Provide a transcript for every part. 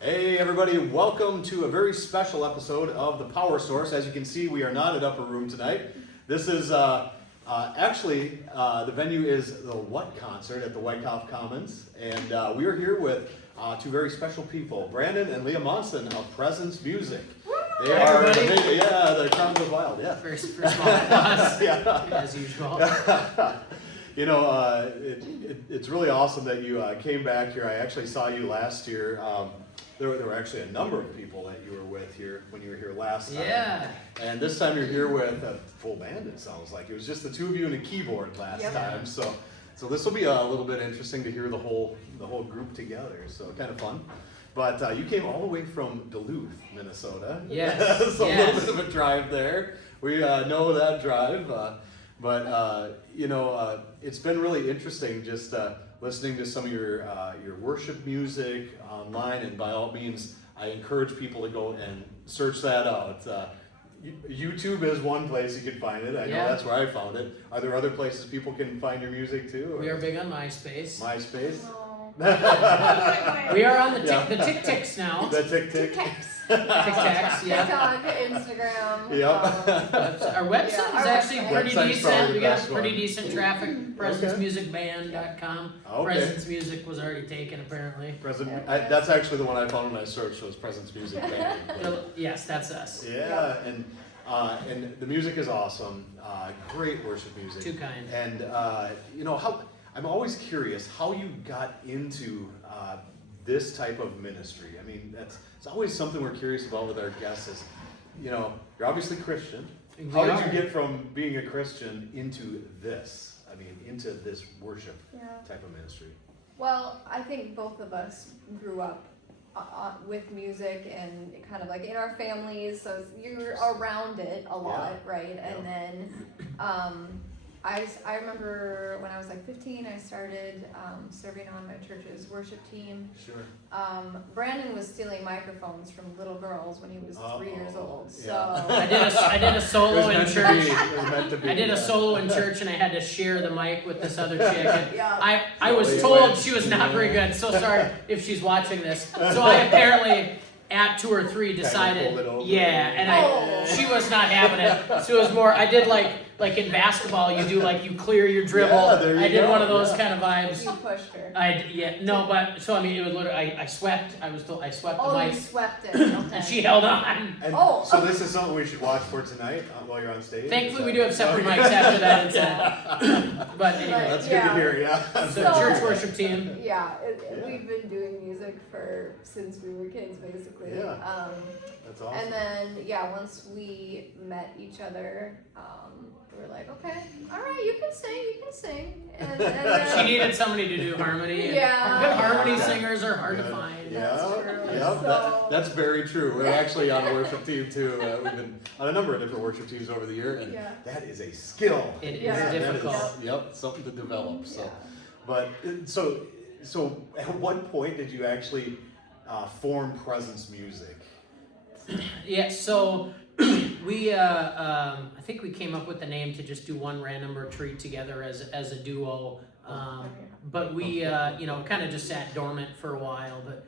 Hey everybody, welcome to a very special episode of The Power Source. As you can see, we are not at Upper Room tonight. This is actually, the venue is the WhatConcert at the Wyckoff Commons. And we are here with two very special people, Brandon and Leah Monson of Presence Music. They are, yeah, the crowd goes wild, yeah. For small applause, yeah. as usual. You know, it's really awesome that you came back here. I actually saw you last year. There were actually a number of people that you were with here when you were here last time. Yeah. And this time you're here with a full band, it sounds like. It was just the two of you and a keyboard last time. So this will be a little bit interesting to hear the whole group together. So kind of fun. But you came all the way from Duluth, Minnesota. Yes. So a little bit of a drive there. We know that drive. You know, it's been really interesting just listening to some of your worship music online, and by all means, I encourage people to go and search that out. YouTube is one place you can find it. I know that's where I found it. Are there other places people can find your music too? Or? We are big on MySpace. MySpace? We are on the Tic-Tics now. The Tic-Tics. Tic-Tacs, yeah. TikTok, Instagram. Yep. Our website is actually pretty Website's decent. We got best pretty one. decent traffic. PresenceMusicBand.com. Okay. Presence Music was already taken, apparently. That's actually the one I found when I searched, was Presence Music Band. Yes, that's us. Yeah, and the music is awesome. Great worship music. Too kind. And you know, I'm always curious how you got into this type of ministry. I mean, it's always something we're curious about with our guests. Is, you know, you're obviously Christian. How did you get from being a Christian into this? I mean, into this worship type of ministry? Well, I think both of us grew up with music and kind of like in our families, so you're around it a lot, right? And then I remember when I was like 15, I started serving on my church's worship team. Sure. Brandon was stealing microphones from little girls when he was 3 years old. So I did a solo in church. I did a solo in church, and I had to share the mic with this other chick. And I was Wait, told she was not very good. So sorry if she's watching this. So I apparently, at 2 or 3, decided, she was not having it. So it was more, I did like in basketball, you do like you clear your dribble. I did one of those kind of vibes. you pushed her. So I mean, it was literally, I swept. I swept the mic. You swept it. Okay. And she held on. And so this is something we should watch for tonight while you're on stage? Thankfully, we do have separate mics after that. But anyway. That's good to hear, So church worship team. We've been doing music since we were kids, basically. Yeah. That's awesome. And then, once we met each other, we were like, okay, all right, you can sing. And then, She needed somebody to do harmony. And good harmony singers are hard to find. That's very true. We're actually on a worship team too. We've been on a number of different worship teams over the year, and that is a skill. It is difficult. That is, something to develop. So, but so at what point did you actually form Presence Music? So we I think we came up with the name to just do one random retreat together as a duo. But we kind of just sat dormant for a while. But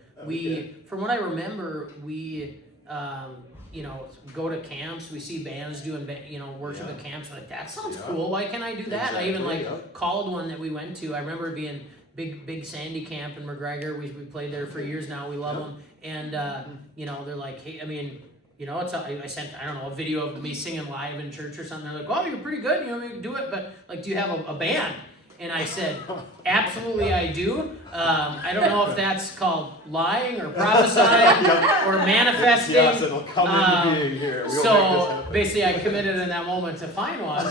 from what I remember, we go to camps. We see bands doing worship at camps. We're like, that sounds cool. Why can't I do that? Exactly, I even called one that we went to. I remember it being big Sandy camp in McGregor. We played there for years now. We love them. And they're like, hey, I mean, I sent, I don't know, a video of me singing live in church or something. They're like, oh, you're pretty good, we can do it, but like, do you have a band? And I said, absolutely I do. I don't know if that's called lying or prophesying or manifesting. Yes, it'll come into being here. So basically I committed in that moment to find one.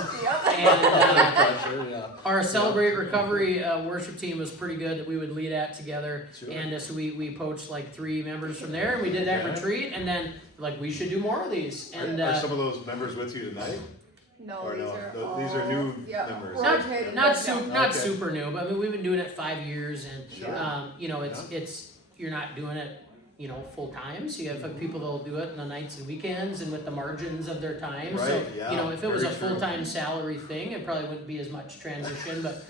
And our Celebrate Recovery worship team was pretty good that we would lead at together. Sure. And so we poached like 3 members from there, and we did that retreat, and then we should do more of these. And are some of those members with you tonight? No, these are new members. Not super new, but I mean, we've been doing it 5 years, and it's you're not doing it full time, so you have people that'll do it on the nights and weekends and with the margins of their time. Right, so if it was a full-time salary thing, it probably wouldn't be as much transition. But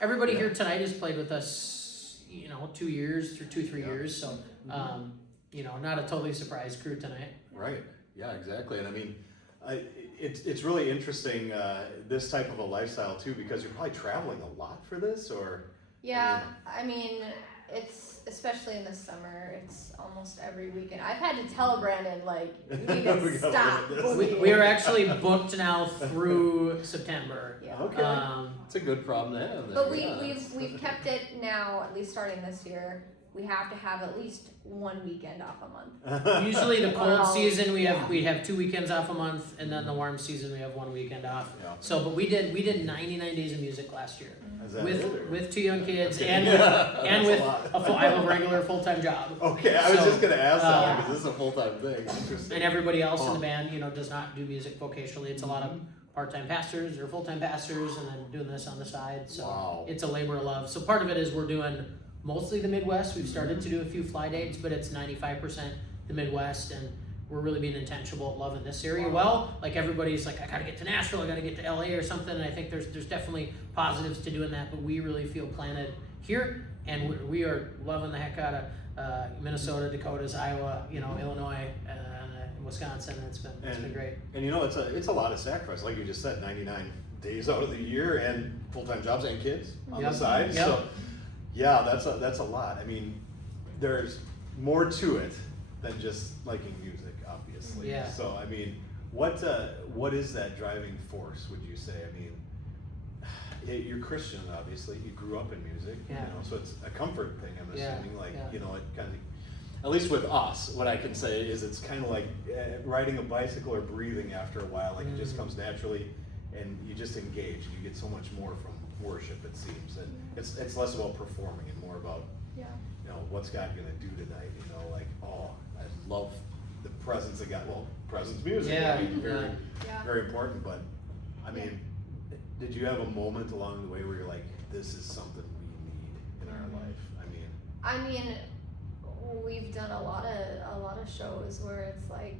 everybody here tonight has played with us 2 years or 2-3 years. So, not a totally surprise crew tonight. Right. Yeah, exactly. And I mean, it's really interesting, this type of a lifestyle too, because you're probably traveling a lot for this, or? Yeah, I mean, it's, especially in the summer, it's almost every weekend. I've had to tell Brandon, like, you need to stop. We are actually booked now through September. Yeah. Okay. It's a good problem to have. Then. But we've kept it now, at least starting this year. We have to have at least one weekend off a month. Usually the cold season we yeah. have 2 weekends off a month, and then the warm season we have 1 weekend off. Yeah. So, but we did 99 days of music last year with 2 young kids and with I have a regular full-time job. Okay, I was just gonna ask that because this is a full-time thing. Interesting. And everybody else in the band, does not do music vocationally. It's a lot of part-time pastors or full-time pastors, and then doing this on the side. So It's a labor of love. So part of it is we're doing mostly the Midwest. We've started to do a few fly dates, but it's 95% the Midwest, and we're really being intentional about loving this area. Well, like everybody's like, I gotta get to Nashville, I gotta get to LA or something, and I think there's definitely positives to doing that, but we really feel planted here, and we are loving the heck out of Minnesota, Dakotas, Iowa, Illinois, Wisconsin. It's been great. And it's a lot of sacrifice, like you just said, 99 days out of the year, and full-time jobs and kids on the side. Yep. So yeah, that's a lot. I mean, there's more to it than just liking music, obviously. Yeah. So I mean, what is that driving force, would you say? I mean, you're Christian, obviously. You grew up in music, so it's a comfort thing. I'm assuming, it kind of. At least with us, what I can say is it's kind of like riding a bicycle or breathing after a while. Like it just comes naturally, and you just engage. You get so much more from worship, it seems, and it's less about performing and more about what's God gonna do tonight. I love the presence of God. Well, presence music, very important. But I mean, did you have a moment along the way where you're like, this is something we need in our life? I mean, we've done a lot of shows where it's like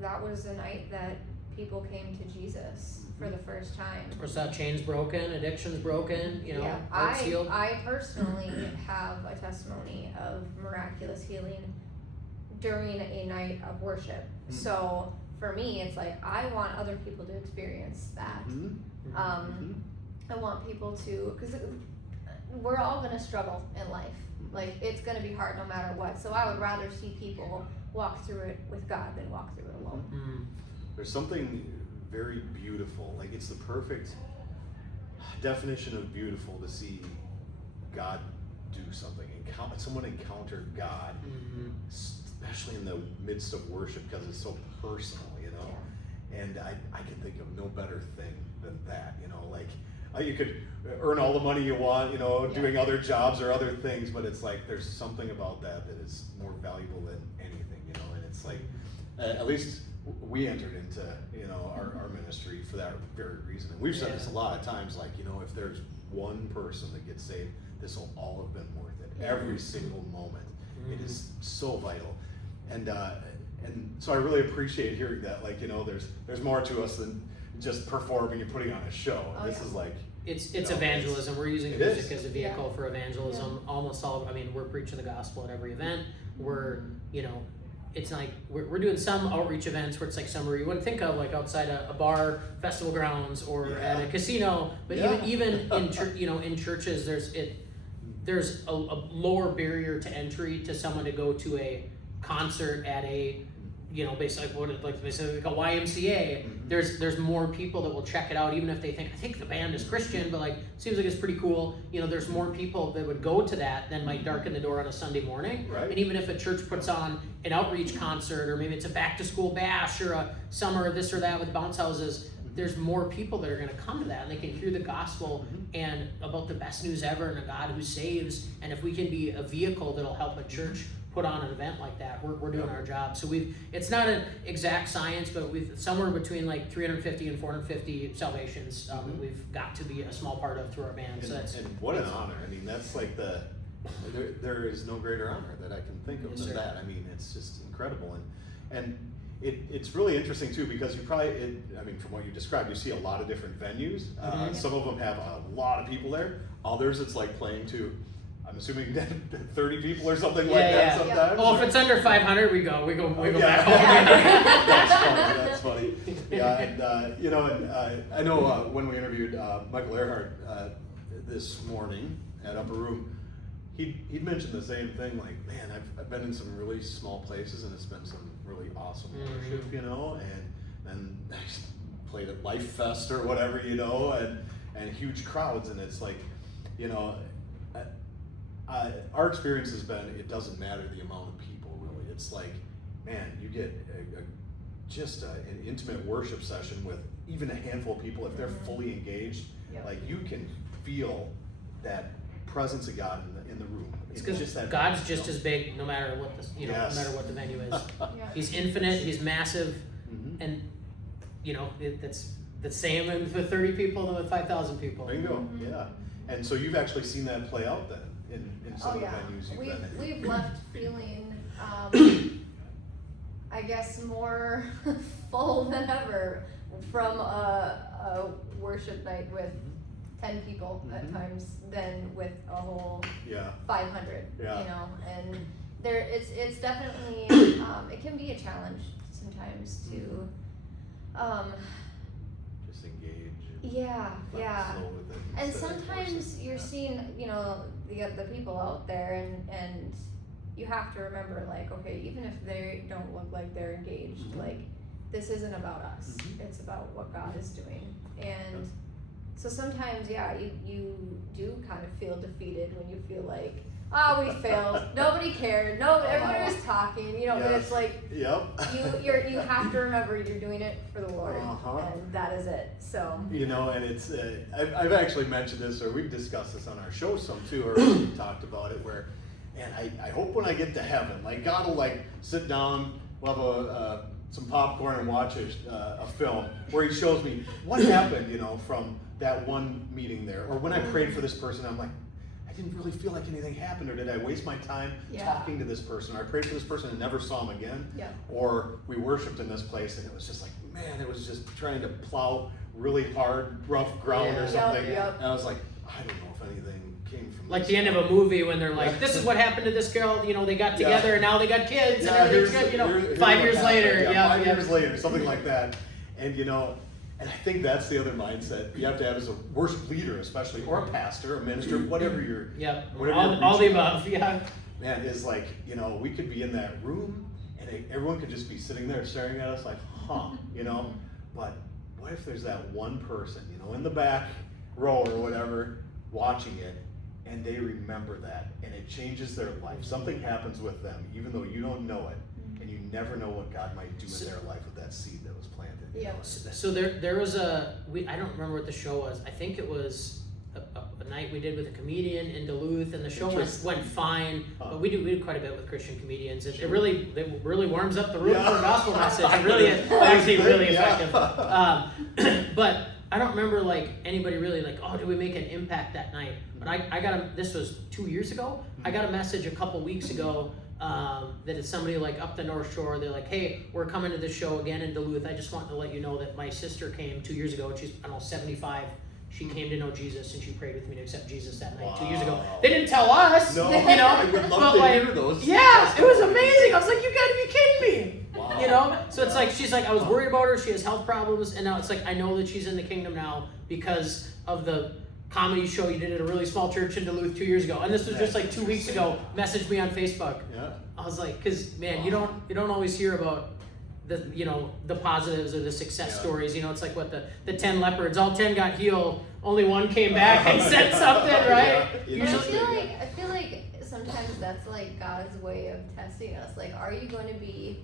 that was the night that people came to Jesus for the first time. Or saw chains broken, addictions broken, hearts healed. I personally have a testimony of miraculous healing during a night of worship. So for me, it's like I want other people to experience that. I want people to, because we're all gonna struggle in life. Like it's gonna be hard no matter what. So I would rather see people walk through it with God than walk through it alone. There's something very beautiful, like it's the perfect definition of beautiful to see God do something, someone encounter God, especially in the midst of worship, because it's so personal, and I can think of no better thing than that, like you could earn all the money you want, doing other jobs or other things, but it's like there's something about that is more valuable than anything, and it's like at least we entered into our ministry for that very reason, and we've said this a lot of times, like if there's one person that gets saved, this will all have been worth it. Every single moment. It is so vital, and so I really appreciate hearing that, like there's more to us than just performing and putting on a show. This is like it's evangelism. We're using music as a vehicle for evangelism. Almost all. We're preaching the gospel at every event. We're it's like we're doing some outreach events where it's like somewhere you wouldn't think of, like outside a bar, festival grounds, or at a casino. But even in in churches, there's a lower barrier to entry to someone to go to a concert at a basically basically like a YMCA. There's more people that will check it out, even if they think, I think the band is Christian, but seems like it's pretty cool. There's more people that would go to that than might darken the door on a Sunday morning. Right. And even if a church puts on an outreach concert, or maybe it's a back to school bash or a summer this or that with bounce houses, there's more people that are going to come to that, and they can hear the gospel and about the best news ever and a God who saves. And if we can be a vehicle that'll help a church put on an event like that, we're doing our job. So it's not an exact science, but we've somewhere between 350 and 450 salvations that we've got to be a small part of through our band. And what an honor. That's like there is no greater honor that I can think of than that. It's just incredible. And it's really interesting too, because you probably, from what you described, you see a lot of different venues. Some of them have a lot of people there. Others, it's like playing to I'm assuming 30 people or something like Yeah, that yeah. sometimes. Oh, if it's under 500, we go Yeah. back home. That's funny. Yeah, and you know, and I know when we interviewed Michael Earhart this morning at Upper Room, he'd mentioned the same thing. Like, man, I've been in some really small places, and it's been some really awesome worship, you know, and I played at Life Fest or whatever, you know, and huge crowds, and it's like, you know. Our experience has been, it doesn't matter the amount of people, really. It's like, man, you get an intimate worship session with even a handful of people. If they're fully engaged, like, you can feel that presence of God in the room. It's because God's just as big, no matter what the no matter what the venue is. He's infinite. He's massive, and you know that's the same with 30 people than with 5,000 people. There you go. Yeah, and so you've actually seen that play out then. In some of the venues you've been in. We've left feeling, I guess, more full than ever from a worship night with 10 people at times than with a whole 500. You know, and it's definitely it can be a challenge sometimes to just engage. Flow with it and sometimes you're seeing, you know, the people out there, and you have to remember, like, okay, even if they don't look like they're engaged, like, this isn't about us. It's about what God is doing. And so sometimes, you do kind of feel defeated when you feel like, oh, we failed. Nobody cared. No, everybody was talking. You know, but it's like you have to remember you're doing it for the Lord, and that is it. So you know, and it's I've actually mentioned this, or we've discussed this on our show some too, or we talked about it. Where, and I hope when I get to heaven, like, God will like sit down, we'll have some popcorn and watch a film where He shows me what happened, you know, from that one meeting there, or when I prayed for this person, I'm like, I didn't really feel like anything happened, or did I waste my time talking to this person, or I prayed for this person and never saw him again, or we worshiped in this place and it was just like, man, it was just trying to plow really hard, rough ground or something, and I was like, I don't know if anything came from like the end of a movie when they're like, this is what happened to this girl, you know, they got together and now they got kids and everything's good, you know, 5 years later. 5 years later, something like that. And you know, and I think that's the other mindset you have to have as a worship leader, especially, or a pastor, a minister, whatever you're. All the above. Man, is like, you know, we could be in that room and everyone could just be sitting there staring at us like, you know. But what if there's that one person, you know, in the back row or whatever, watching it, and they remember that, and it changes their life. Something happens with them, even though you don't know it, and you never know what God might do in their life with that seed that was planted. So there was I don't remember what the show was. I think it was a night we did with a comedian in Duluth, and the show went fine. But we do quite a bit with Christian comedians. It really warms up the room for a gospel message. It really is actually really effective. But I don't remember like anybody really like, oh, did we make an impact that night? But I got this was 2 years ago. I got a message a couple weeks ago that it's somebody like up the North Shore. They're like, hey, we're coming to this show again in Duluth. I just want to let you know that my sister came 2 years ago, and she's, I don't know, 75. She came to know Jesus, and she prayed with me to accept Jesus that night 2 years ago. They didn't tell us, no, you know. I would love to hear those. Yeah, it was amazing. I was like, you gotta be kidding me. Wow. You know? So it's like, she's like, I was worried about her. She has health problems, and now it's like, I know that she's in the kingdom now because of the comedy show you did at a really small church in Duluth 2 years ago. And this was just like 2 weeks ago. Messaged me on Facebook. Yeah. I was like, because man, you don't always hear about the, you know, the positives or the success stories. You know, it's like what the 10 leopards, all 10 got healed, only one came back and said something, right? I feel like sometimes that's like God's way of testing us. Like, are you going to be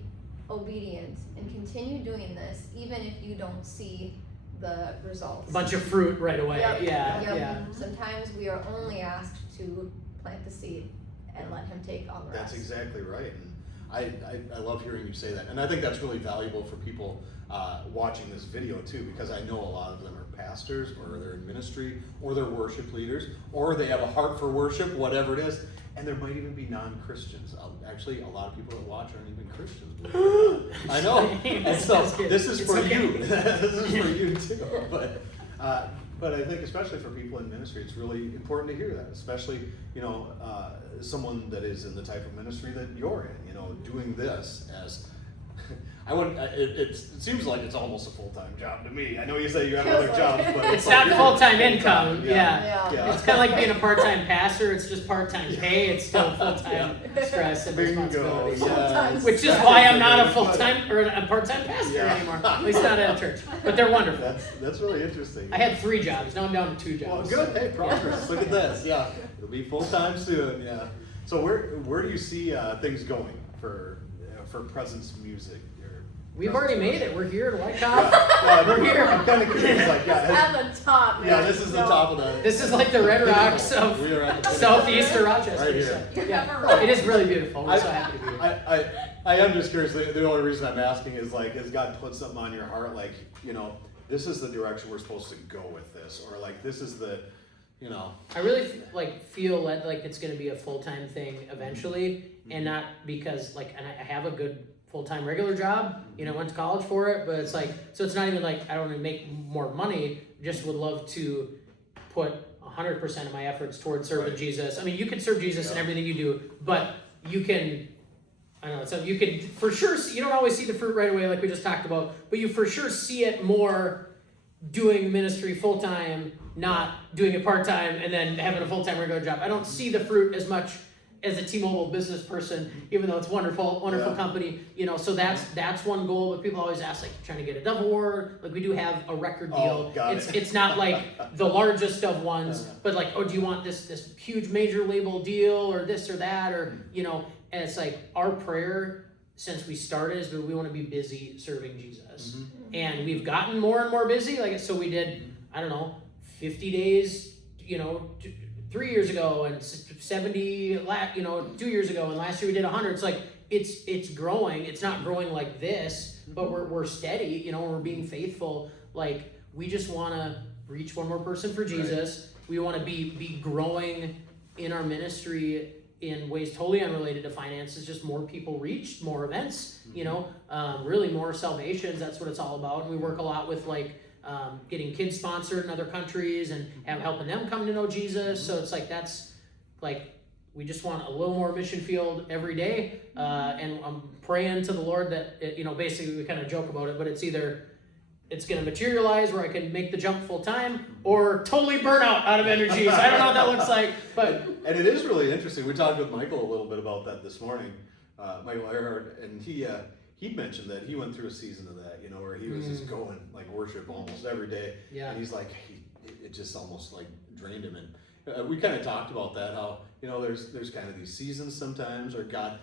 obedient and continue doing this even if you don't see the results? A bunch of fruit right away. Yep. Yeah. Sometimes we are only asked to plant the seed and let Him take all the rest. That's exactly right. And I love hearing you say that. And I think that's really valuable for people watching this video too, because I know a lot of them are pastors, or they're in ministry, or they're worship leaders, or they have a heart for worship, whatever it is. And there might even be non-Christians. Actually, a lot of people that watch aren't even Christians. I know. And so this is for you. This is for you too. But But I think especially for people in ministry, it's really important to hear that, especially, someone that is in the type of ministry that you're in, doing this as, it seems like it's almost a full-time job to me. I know you say you have Feels other like jobs, it. but It's not like full-time full-time, income, yeah. Yeah. It's kind of like being a part-time pastor, it's just part-time pay, it's still full-time stress and Bingo, responsibility. Full-time Which is That's why it. I'm not a full-time, or a part-time pastor Yeah. anymore, at least not at a church, but they're wonderful. That's really interesting. I had 3 jobs, now I'm down to 2 Well, jobs. good. Hey, progress. Look at this. Yeah, it'll be full time soon. Yeah. So where do you see things going for Presence Music? Or We've already made it, we're here at Yeah, WhatConcert. We're here. I'm kind of curious. Like, At the top, man. yeah, this is the top of the. This is like the Red Rocks of We are at the southeast of Rochester. Right here. so, You're yeah. never wrong. It is really beautiful, we're so happy to be here. I am just curious. The only reason I'm asking is like, has God put something on your heart? Like, this is the direction we're supposed to go with this, or like this is the, I really feel like it's going to be a full-time thing eventually, and not because and I have a good full-time regular job, went to college for it, but it's so it's not even like I don't want to make more money, just would love to put 100% of my efforts towards serving Right. Jesus. I mean, you can serve Jesus in everything you do, but you can, I don't know, so you can for sure see, you don't always see the fruit right away like we just talked about, but you for sure see it more doing ministry full-time, not doing it part-time, and then having a full-time regular job. I don't see the fruit as much as a T-Mobile business person, even though it's wonderful Yeah. company, so that's one goal. But people always ask, trying to get a double award. We do have a record deal. Oh, got it's it. it's not like the largest of ones, but do you want this huge major label deal or this or that or and it's our prayer since we started is that we want to be busy serving Jesus, and we've gotten more and more busy. So we did 50 days 3 years ago and 70 2 years ago, and last year we did 100. It's growing. It's not growing like this, but we're steady, we're being faithful. We just want to reach one more person for Jesus. Right. We want to be growing in our ministry in ways totally unrelated to finances, just more people reached, more events, really more salvations. That's what it's all about. And we work a lot with getting kids sponsored in other countries and helping them come to know Jesus. So it's that's we just want a little more mission field every day. And I'm praying to the Lord that, basically we kind of joke about it, but it's either it's going to materialize where I can make the jump full time or totally burn out of energy. So I don't know what that looks like, but. And it is really interesting. We talked with Michael a little bit about that this morning, Michael Earhart, and he mentioned that he went through a season of that, where he was just going worship almost every day. Yeah. And he's it just almost drained him. And we kind of talked about that, how, there's kind of these seasons sometimes, or God,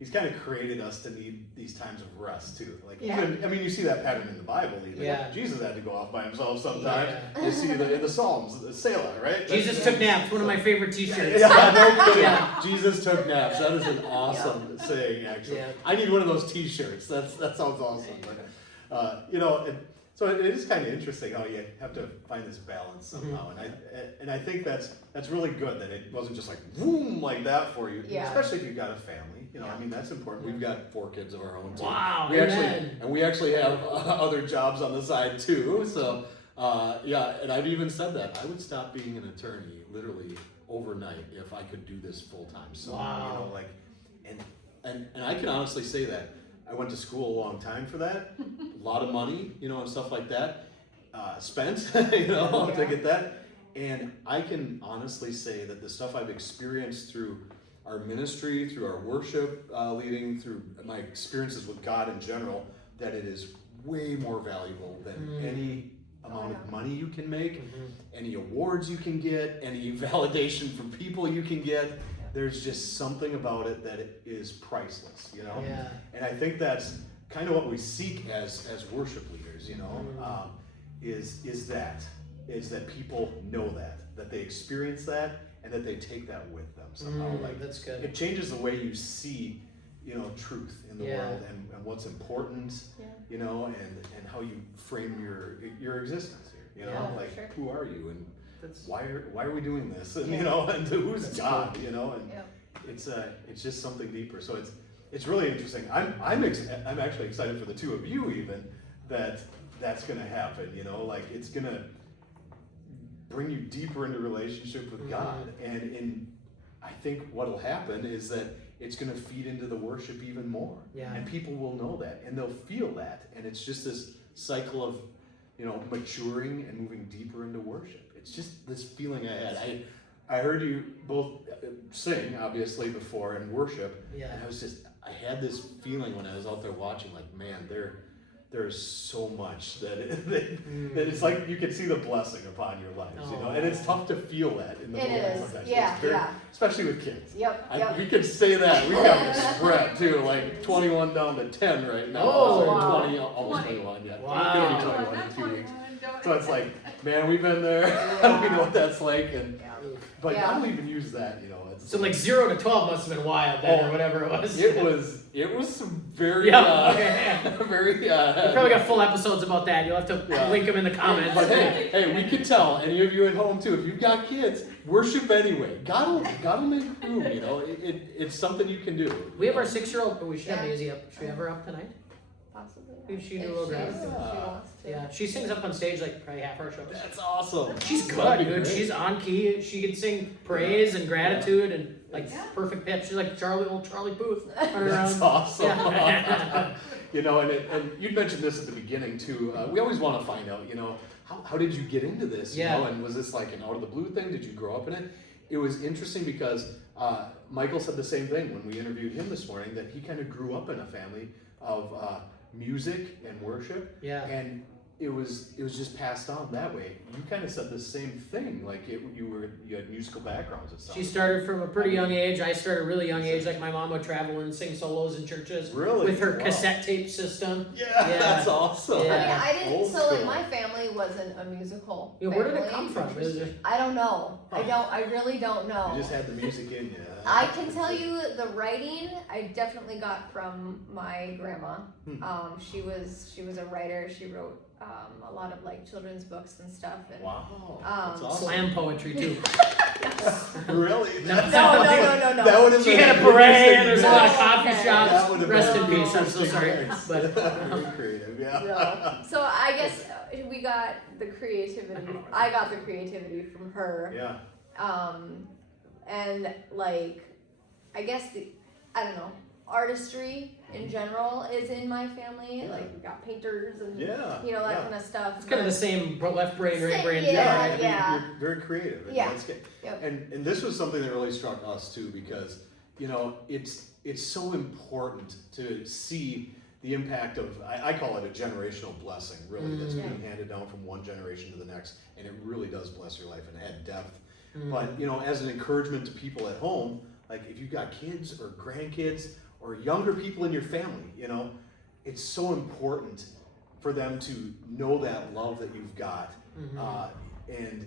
He's kind of created us to need these times of rest too. You see that pattern in the Bible even. Yeah. Jesus had to go off by himself sometimes. Yeah. You see in the Psalms, the Selah, right? Jesus took naps, one of my favorite t-shirts. Yeah, no kidding. Yeah. Jesus took naps. That is an awesome saying, actually. Yeah. I need one of those t-shirts. That sounds awesome. But, so it is kind of interesting how you have to find this balance somehow, and I think that's really good that it wasn't just boom like that for you, especially if you've got a family. That's important. We've got 4 kids of our own too. Wow, we actually have other jobs on the side too. So and I've even said that I would stop being an attorney literally overnight if I could do this full time. So and I can honestly say that. I went to school a long time for that, a lot of money, and stuff like that, spent, to get that. And I can honestly say that the stuff I've experienced through our ministry, through our worship leading, through my experiences with God in general, that it is way more valuable than any amount of money you can make, any awards you can get, any validation from people you can get. There's just something about it that it is priceless, Yeah. And I think that's kind of what we seek as worship leaders, is that people know that they experience that, and that they take that with them somehow. That's good. It changes the way you see, truth in the world and what's important, and how you frame your existence here. Sure. Who are you and why are we doing this? And and who's God? And it's just something deeper. So it's really interesting. I'm actually excited for the two of you even that that's gonna happen, you know, like it's gonna bring you deeper into relationship with God. And I think what'll happen is that it's gonna feed into the worship even more. Yeah. And people will know that and they'll feel that. And it's just this cycle of, you know, maturing and moving deeper into worship. It's just this feeling I had. I heard you both sing, obviously, before and worship. Yeah. And I had this feeling when I was out there watching, like, man, there's so much that it's like you can see the blessing upon your lives, you know? And it's tough to feel that in the moment is. sometimes. Yeah, It's very, yeah. Especially with kids. Yep. We could say that. We got the spread, too, like 21 down to 10 right now. Oh, so wow. 20, almost 21 yet. Wow. We're gonna be 21 in a few weeks. So it's like, man, we've been there. We know what that's like. But I don't even use that, you know. So like 0 to 12 must have been wild then, or whatever it was. It was some very, very. We probably got full episodes about that. You'll have to link them in the comments. But hey, we can tell, any of you at home too, if you've got kids, worship anyway. God will make room, you know. It's something you can do. We have our 6-year-old, but we should have Daisy up. Should we have her up tonight? Possibly. She do a little grab. Yeah. Yeah, she sings up on stage like probably half our shows. That's awesome. She's good, dude. She's on key. She can sing praise and gratitude and like perfect pitch. She's like old Charlie Booth running That's around. awesome. Yeah. You know, and you mentioned this at the beginning too. We always want to find out, you know, how did you get into this? You know, and was this like an out of the blue thing? Did you grow up in it? It was interesting because Michael said the same thing when we interviewed him this morning, that he kind of grew up in a family of music and worship. Yeah. And it was just passed on that way. You kind of said the same thing, like you had musical backgrounds and stuff. She started from a pretty young age. I started really young age. Like my mom would travel and sing solos in churches. Really? With her cassette tape system. Yeah, that's awesome. Yeah. I mean, I didn't. Old So like school. my family wasn't a musical. Yeah, where did it family. come from? Is it- I don't know. Huh. I really don't know. You just had the music in you. I can tell you the writing I definitely got from my grandma. She was a writer. She wrote a lot of like children's books and stuff. And, Wow. That's awesome. Slam poetry too. Really? No. That would have She been had a an parade. interesting There's a mix. lot of coffee Okay. That shops. would have Rest been in an peace. I'm so interesting sorry. mix. But Very creative, yeah. No. So I guess we got the creativity. I got the creativity from her. Yeah. And like, I guess I don't know, artistry in general is in my family. Yeah. Like we got painters and Yeah, you know that yeah. kind of stuff. it's kind of the same left brain, right brain. Yeah. I mean, you're very creative. And Yeah. that's good. Yep. And this was something that really struck us too, because you know it's so important to see the impact of, I call it a generational blessing, really, that's being handed down from one generation to the next, and it really does bless your life and add depth. But you know, as an encouragement to people at home, like if you've got kids or grandkids or younger people in your family, you know, it's so important for them to know that love that you've got, and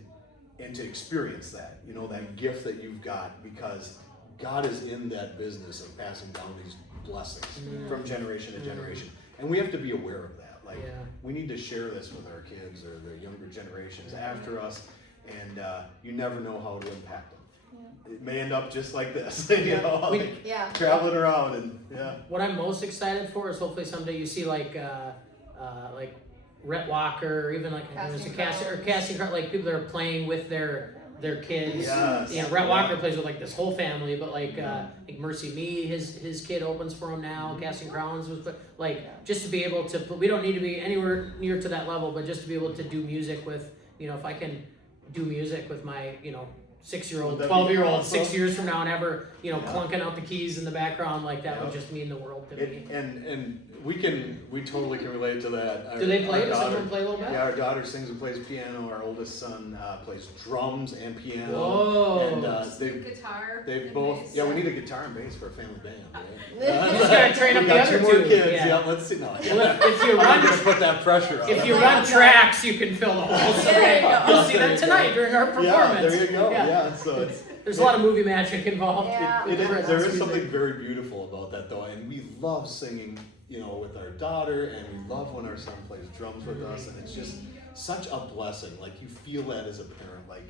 to experience that, you know, that gift that you've got, because God is in that business of passing down these blessings from generation to generation, and we have to be aware of that. Like we need to share this with our kids or the younger generations after us, and you never know how it'll impact them. It may end up just like this, you know, like traveling around and What I'm most excited for is hopefully someday you see like Rhett Walker, or even like Casting Crowns, like people that are playing with their kids. Yes. You know, Rhett Walker plays with like this whole family, but like Mercy Me, his kid opens for him now. Casting Crowns was, but like just to be able to, we don't need to be anywhere near to that level, but just to be able to do music with, you know, if I can do music with my, you know, 6-year-old, 12-year-old, awesome? 6 years from now, and ever, you know, clunking out the keys in the background, like that would just mean the world to me. And we totally can relate to that. Do they play? Our Does daughter- someone play a little bit? Yeah, our daughter sings and plays piano. Our oldest son plays drums and piano. Whoa. And Guitar. they've and both. bass. Yeah, we need a guitar and bass for a family band. Right? You just gotta train up We the got other 2 more two. kids. Yeah. Yeah, let's see. No, Well, if you I'm run, gonna put that pressure on. if you them. run tracks, you can fill the holes. There you go. You'll see that tonight during our performance. Yeah, there you go. Yeah, so it's. There's a lot of movie magic involved. Yeah. There is something very beautiful about that, though, and we love singing, you know, with our daughter, and we love when our son plays drums with us, and it's just such a blessing. Like you feel that as a parent, like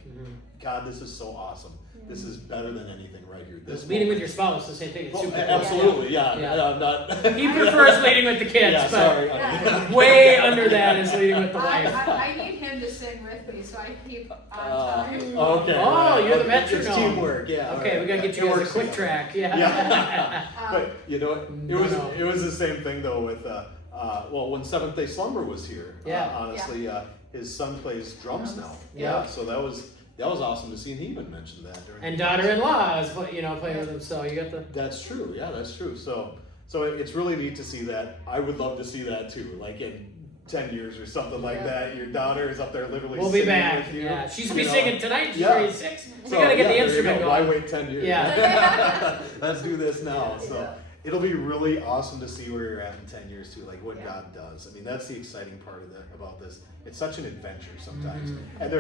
God, this is so awesome. This is better than anything right here. This leading with your spouse, the same thing. It's super cool. Absolutely, yeah. Yeah. I'm not. He prefers leading with the kids, Yeah, but sorry. way under that is leading with the wife. I need him to sing with me, so I keep on time. Okay. Oh, you're the It's metronome. teamwork, yeah. Okay, we gotta get you guys a quick track. Yeah. Yeah. But you know, No. it was the same thing though with well, when Seventh Day Slumber was here. Yeah. Honestly, his son plays drums now. Yeah. So that was awesome to see, and he even mentioned that during. And daughter-in-law is playing with him, so you got the. That's true. Yeah, that's true. So it's really neat to see that. I would love to see that too. Like in 10 years or something like that, your daughter is up there literally. We'll be singing back. with you. Yeah, she's gonna be singing tonight. She's already 6. We So, gotta get the there you instrument go. going. Why wait 10 years? Yeah. Let's do this now. So it'll be really awesome to see where you're at in 10 years too, like what God does. I mean, that's the exciting part of about this. It's such an adventure sometimes, and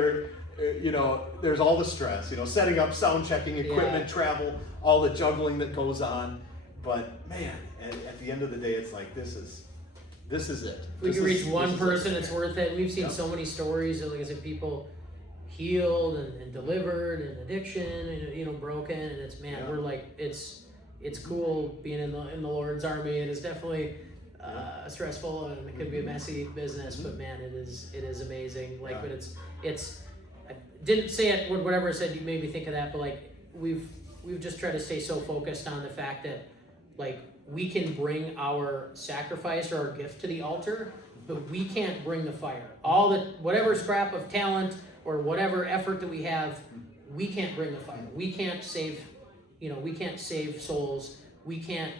there's all the stress, setting up, sound checking, equipment, travel, all the juggling that goes on. But man, at the end of the day, it's like this is it. If we can reach one person, it's worth it. We've seen so many stories of, like I said, people healed and delivered and addiction and broken, and it's we're like it's cool being in the Lord's army. It is definitely stressful and it could be a messy business, but man, it is amazing. Like, but it's I didn't say it, whatever I said, you made me think of that, but like we've just tried to stay so focused on the fact that like we can bring our sacrifice or our gift to the altar, but we can't bring the fire. All the whatever scrap of talent or whatever effort that we have, we can't bring the fire. We can't save, we can't save souls. We can't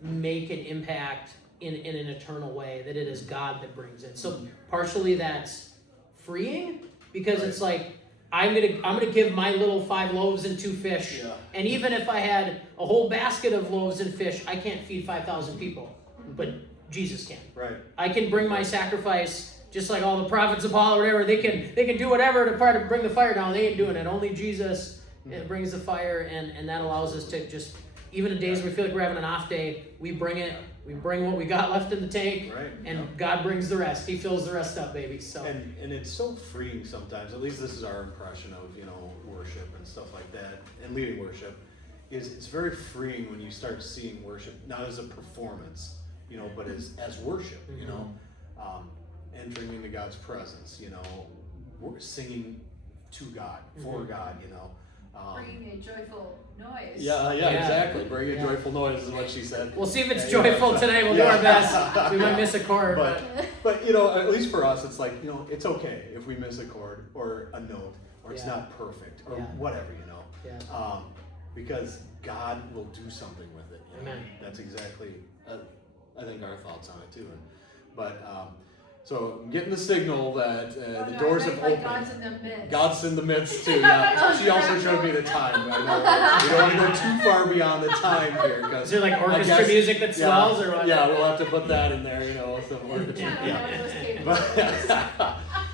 make an impact in an eternal way. That it is God that brings it. So partially that's freeing, because it's like I'm gonna give my little 5 loaves and 2 fish, and even if I had a whole basket of loaves and fish, I can't feed 5,000 people, but Jesus can. Right. I can bring my sacrifice, just like all the prophets of Baal or whatever. They can do whatever to try to bring the fire down. They ain't doing it. Only Jesus brings the fire, and that allows us to just, even in days where we feel like we're having an off day, we bring it. We bring what we got left in the tank, and God brings the rest. He fills the rest up, baby. So and it's so freeing sometimes. At least this is our impression of worship and stuff like that, and leading worship. It's very freeing when you start seeing worship not as a performance, but as worship. Entering into God's presence. We're singing to God, for God. Bringing a joyful noise. Yeah, exactly. Bring a joyful noise is what she said. We'll see if it's joyful tonight. We'll do our best. We might miss a chord, but at least for us, it's like it's okay if we miss a chord or a note or it's not perfect or whatever, because God will do something with it. Amen. That's exactly, I think, our thoughts on it too. So I'm getting the signal that the doors have opened. God's in the midst. God's in the midst too. Yeah. She also showed me the time. I know we don't want to go too far beyond the time here. Is there like orchestra music that swells or what? Yeah, we'll have to put that in there. Some orchestra.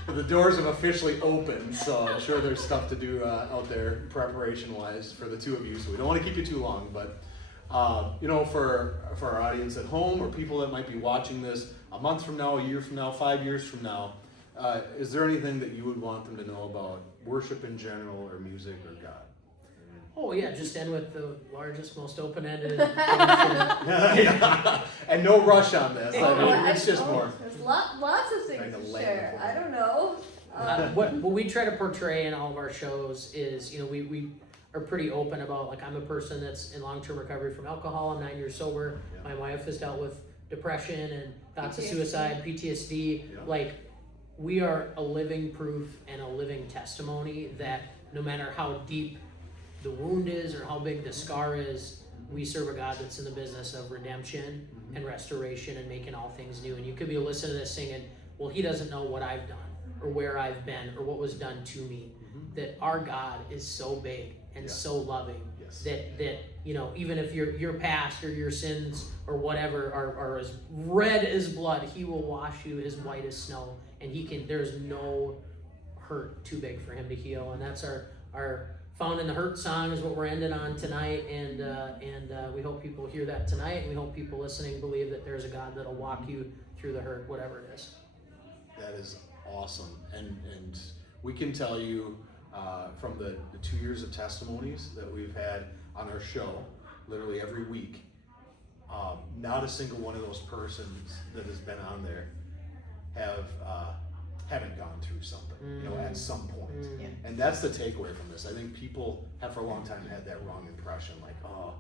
But the doors have officially opened, so I'm sure there's stuff to do out there preparation-wise for the two of you. So we don't want to keep you too long, but for our audience at home or people that might be watching this a month from now, a year from now, 5 years from now, is there anything that you would want them to know about worship in general or music or God? Oh yeah, just end with the largest, most open-ended. And no rush on this. It's just more. There's lots of things to share. I don't know. What we try to portray in all of our shows is, we are pretty open about, like, I'm a person that's in long-term recovery from alcohol. I'm 9 years sober. My wife has dealt with depression and thoughts of suicide, PTSD. Like, we are a living proof and a living testimony that no matter how deep the wound is or how big the scar is, we serve a God that's in the business of redemption and restoration and making all things new. And you could be listening to this singing, well, he doesn't know what I've done or where I've been or what was done to me. That our God is so big and so loving that even if your past or your sins or whatever are as red as blood, he will wash you as white as snow, and there's no hurt too big for him to heal. And that's our Found in the Hurt song is what we're ending on tonight, and we hope people hear that tonight, and we hope people listening believe that there's a God that'll walk you through the hurt, whatever it is. That is awesome. And we can tell you from the 2 years of testimonies that we've had on our show, literally every week, not a single one of those persons that has been on there haven't gone through something, you know, at some point. Yeah. And that's the takeaway from this. I think people have for a long time had that wrong impression, like, oh,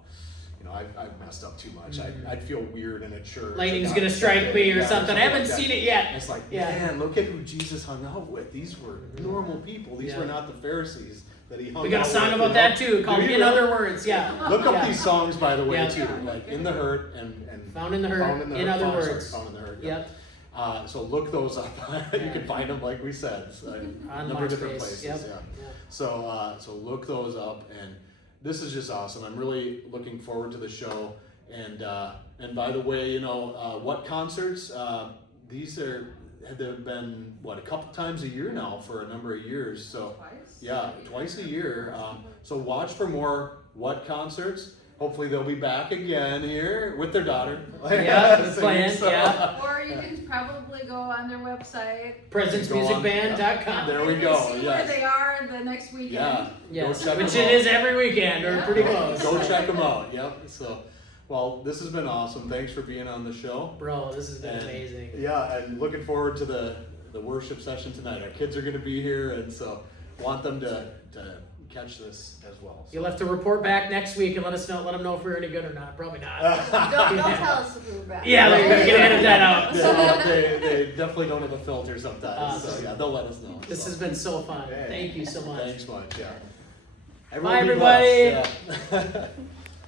you know, I've messed up too much. I'd feel weird in a church. Lightning's gonna strike me or something. I haven't seen it yet. It's like, Yeah. man, look at who Jesus hung out with. These were normal people. These Yeah. were not the Pharisees that he hung out with. We got a song you about know? that too, called Do you In really? Other Words. Yeah. Look up Yeah. these songs, by the way, Yeah. too. Like In the Hurt and Found in the Hurt, Found In Other Found- sorry, Words. Found in the Hurt. Yep. So look those up. You can find them, like we said, so in a On number of different MySpace. places. Yep. Yeah. Yeah. So look those up, and this is just awesome. I'm really looking forward to the show. And by the way, you know, what concerts? These have been a couple times a year now for a number of years. So Twice? yeah, twice a year. So watch for more what concerts. Hopefully they'll be back again here with their daughter. Yeah, it's planned, yeah. Or you can probably go on their website. PresenceMusicBand.com. There we and go, see yes. where they are the next weekend. Yeah. Yes, Go check which them it out. is every weekend or Yeah. pretty close. Go check them out. Yep. So, well, this has been awesome. Thanks for being on the show. Bro, this has been And- amazing. Yeah, and looking forward to the worship session tonight. Our kids are going to be here, and so want them to catch this as well. So. You'll have to report back next week and let them know if we're any good or not. Probably not. Don't tell us if we were bad. Yeah, there you go. Get edit that out. they definitely don't have a filter sometimes. So yeah, they'll let us know. This so. has been so fun. Hey. Thank you so much. Thanks much. Yeah. Bye, be everybody. blessed, yeah.